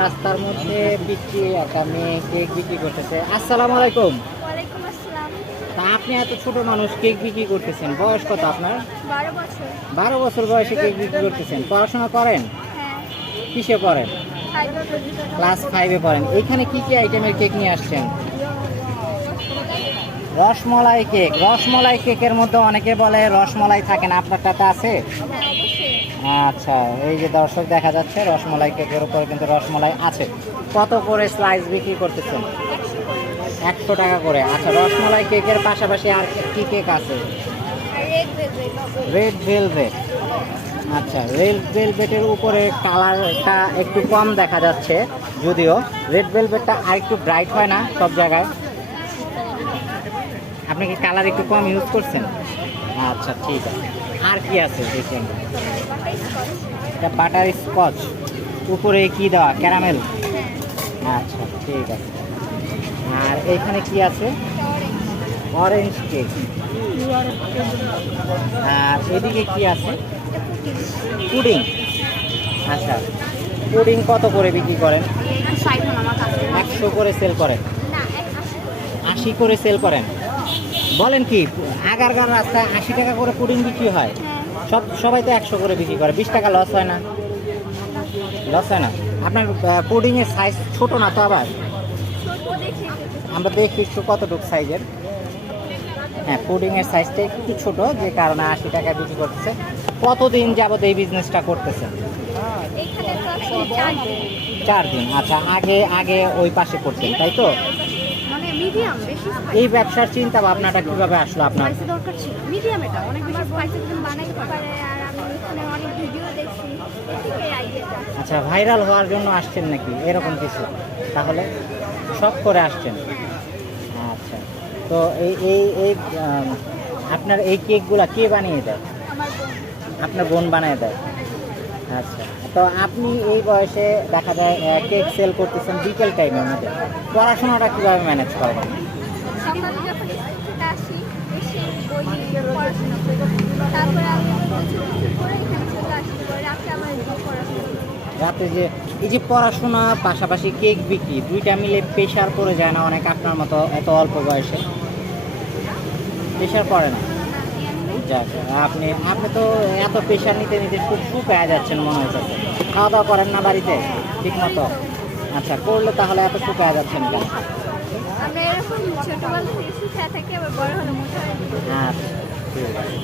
রাস্তার মধ্যে বিক্রি একটা মেয়ে কেক বিক্রি করতেছে। আসসালামু আলাইকুম। ওয়ালাইকুম আসসালাম। তা আপনি এত ছোট মানুষ কেক বিক্রি করতেছেন, বয়স কত আপনার? 12 বছর। 12 বছর বয়সে কেক বিক্রি করতেছেন। পড়াশোনা করেন? হ্যাঁ। কিসে পড়েন? 5 বছর। ক্লাস 5-এ পড়েন। এখানে কি কি আইটেমের কেক নিয়ে আসছেন? রসমলাই কেক। রসমলাই কেকের মধ্যে অনেকে বলে রসমলাই থাকে না, আপনারটাতে আছে? হ্যাঁ, অবশ্যই। আচ্ছা, এই যে দর্শক দেখা যাচ্ছে রসমলাই কেকের উপরে কিন্তু রসমলাই আছে। কত করে স্লাইস বিক্রি করতেছেন? 100 টাকা করে। আচ্ছা, রসমলাই কেকের পাশাপাশি আর কি কেক আছে? Red velvet. Red velvet. আচ্ছা, রেড ভেলভেটের উপরে কালারটা একটু কম দেখা যাচ্ছে, যদিও রেড ভেলভেটটা আর একটু ব্রাইট হয় না সব জায়গায়। আপনি কি কালার একটু কম ইউজ করছেন? আচ্ছা, ঠিক আছে। আর কি আছে দেখেন? এটা বাটার স্কচ, উপরে কি দেওয়া? ক্যারামেল। আচ্ছা, ঠিক আছে। আর এখানে কি আছে? Orange cake. আর এদিকে কি আছে? পুডিং। আচ্ছা, পুডিং কত করে বিক্রি করেন? 100 করে সেল করেন? 80 করে সেল করেন? বলেন কি, আগারগাঁও রাস্তায় 80 টাকা করে পুডিং বিক্রি হয়? সবাই তো 100 করে বিক্রি করে, 20 টাকা লস হয় না? লস হয় না? আপনার পুডিংয়ের সাইজ ছোট না তো? আবার আমরা দেখি একটু কতটুকু সাইজের। হ্যাঁ, পুডিংয়ের সাইজটা একটু ছোট, যে কারণে 80 টাকা বিক্রি করতেছে। কতদিন যাবত এই বিজনেসটা করতেছেন? 4 দিন। আচ্ছা, আগে ওই পাশে করতেন, তাই তো? মানে মিডিয়াম, বেশি এই ব্যবসার চিন্তা ভাবনাটা কিভাবে আসলো আপনার? স্পাইসি দরকার ছিল। মিডিয়াম, এটা অনেক বেশি স্পাইসি যদি বানাইতে পারে, আর আমি এখানে অনেক ভিডিও দেখছি, এই আইডিয়াটা। আচ্ছা, ভাইরাল হওয়ার জন্য আসছেন নাকি এরকম কিছু? তাহলে শখ করে আসছেন? আচ্ছা, তো এই এই এই আপনার এই কেকগুলা কে বানিয়ে দেয়? আমার বোন। আপনার বোন বানিয়ে দেয়? আচ্ছা, তো আপনি এই বয়সে দেখা যায় কেক সেল করতেছেন বিকেল টাইমের মধ্যে, পড়াশোনাটা কীভাবে ম্যানেজ করবেন? সকালে যখন স্কুল থেকে আসি, এসে বই নিয়ে পড়াশোনা করি। তারপরে আমি কিছু করে এখানে চলে আসি, পরে রাতে আমার বই পড়াশোনা করি। রাতে যে এই যে পড়াশোনা পাশাপাশি কেক বিক্রি, দুইটা মিলে প্রেশার পড়ে যায় না অনেক আপনার মতো এত অল্প বয়সে? প্রেশার পড়ে না? যাক, আপনি আপনি তো এত প্রেশার নিতে নিতে খুব শুকায় যাচ্ছেন মনে হচ্ছে। খাওয়া দাওয়া করেন না বাড়িতে ঠিক মতো? আচ্ছা, করলে তাহলে এত শুকায় যাচ্ছেন কেন? আমরা এরকম ছোটবেলা থেকে শিখে থাকি, আবার বড় হলে মোটা হয়ে যাই। আচ্ছা, ঠিক আছে।